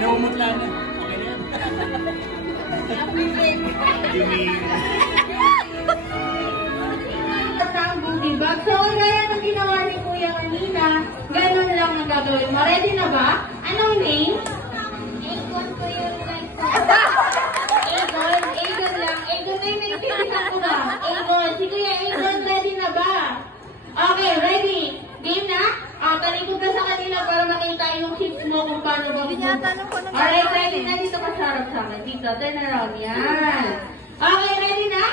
Naumutla na. Okay na yan. Ang goodie bag. So, gaya ng ginawa ni Kuya kanina, ganun lang ang gagawin mo. Ready na ba? Anong name? Egon ko yung like Egon. Egon lang. Egon na yung naintindihan ko ba? Egon. Si Kuya Egon, ready na ba? Okay, ready. Game na? Talikod ka sa kanila para makita yung hits mo kung paano ba. Alright, ready na. Dito ka sa harap sa akin. Dito, turn around. Yan. Okay, ready na?